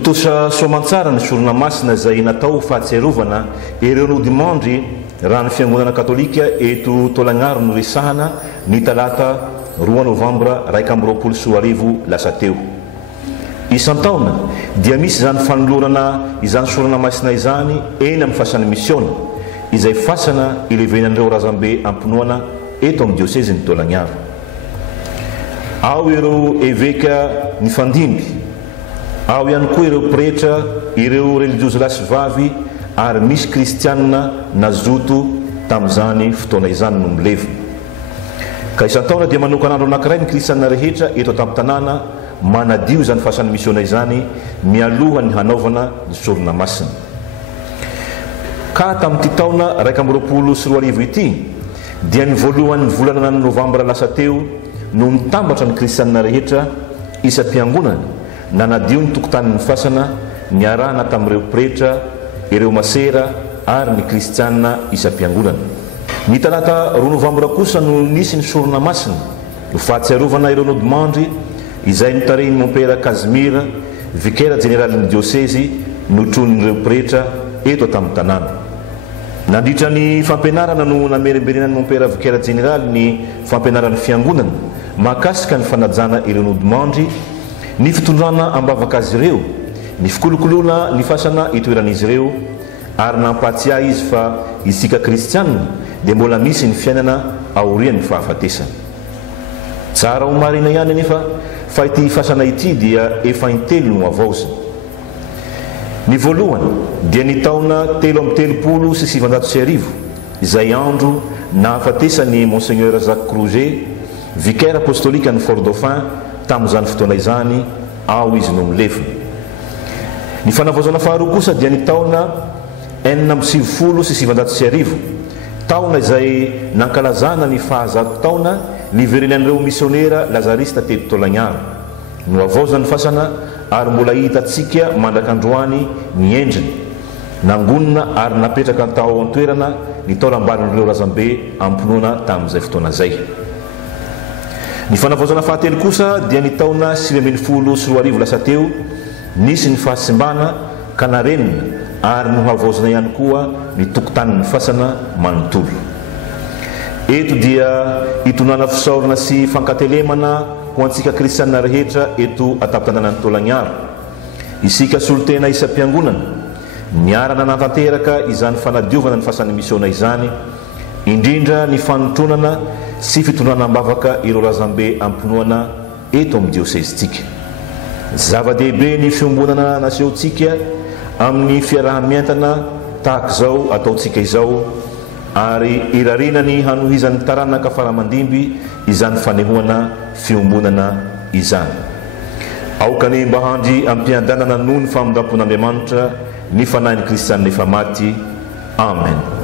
totosa soamantsara ny sorona masina izay natao fahatserovana ireo no dimandry raha ny fiangonana katolika eto Tolagnaro no resahana ny talata 2 novambra 2024 lasa teo. Isan-taona dia misy izany fanolorana izany sorona masina izany eny amin'ny fasan'ny misiona izay fasana ilevenan'ireo razambe ampinoana eto amin'ny dioseze ny Tolagnaro. Ao ireo eveka ny fandimby, ao ihany koa ireo pretra, ireo religiozy lasy vavy ary misy kristianina nazoto tamin'izany fotoana izany no mileva. Ka isan-taona dia manokana andro anankiray ny kristianina rehetra eto tamin'ny tanàna manadio izany fasan'ny misiona izany mialoha ny hanaovana ny sorona masina. Ka tamin'ity taona 2024 ity dia ny voalohan'ny volana novambra lasa teo no nitambatra ny kristianina rehetra isam-piangonana nanadio ny tokotanin'ny fasana niarahana tamin'ireo pretra, ireo masera ary ny kristianina isam-piangonana. Ny talata 2 novambra kosa no nisy ny sorona masina no fahatsiarovana ireo nodimandry izay nitarehin'ny mompera Kazimira, vikera jeneralin'ny dioseze notron'ireo pretra eto tamin'ny tanàna. Nandritra ny fampianarana no namerimberenan'ny mompera vikera jeneraly ny fampianaran'ny fiangonana mahakasika ny fanajana ireo nodimandry, ny fitondrana ambavaka azy ireo, ny fikolokoloana ny fasana itoeran'izy ireo ary nampahatsiahy izy fa isika kristianina dia mbola misy ny fiainana aorian'ny fahafatesana. Tsara ho marina ihany anefa fa ity fasana ity dia efa intelo no avaozina. Ny voalohany dia ny taona 1379 izay andro nahafatesany Monseigneur Jacques Crouget, vicaire apostolika ny Fort-Dauphin tamin'izany fotoana izany ao izy no milevina. Ny fanavaozana faharoa kosa dia ny taona 1970, taona izay nankalazana ny fahazato taona niverenan'ireo misionera lazarista teto Tolagnaro. No avaozana ny fasana ary mbola hitantsika mandrak'androany ny endriny, nangonina ary napetraka tao an-toerana ny taolam-balin'ireo razambe ampinoana tamin'izay fotoana zay. Ny fanavaozana fahatelo kosa dia ny taona 2024 lasa teo nisy ny fahasimbana ka narenina ary no havaozana ihany koa ny tokotanin'ny fasana manontolo. Eto dia hitonana fisaorana sy fankatelemana ho antsika kristianina rehetra eto atapy-tanànan'ny Tolagnaro. Isika solotena isam-piangonana niarana natanteraka izany fanadiovana ny fasan'ny misiona izany, indrindra ny fanotronana sy fitondrana ambavaka ireo razambe ampinoana eto amin'ny diosezintsika. Zava-dehibe ny fiombonana nasehontsika amin'ny fiarahamientana tahaka izao ataontsika izao ary irarinany hanohizan'ny taranaka faramandimby izany fanehoana fiombonana izany. Aokany mba handry ampiandanana noho ny famondram-pon'Andriamanitra ny fanahin'ny kristianina efa maty. Amen.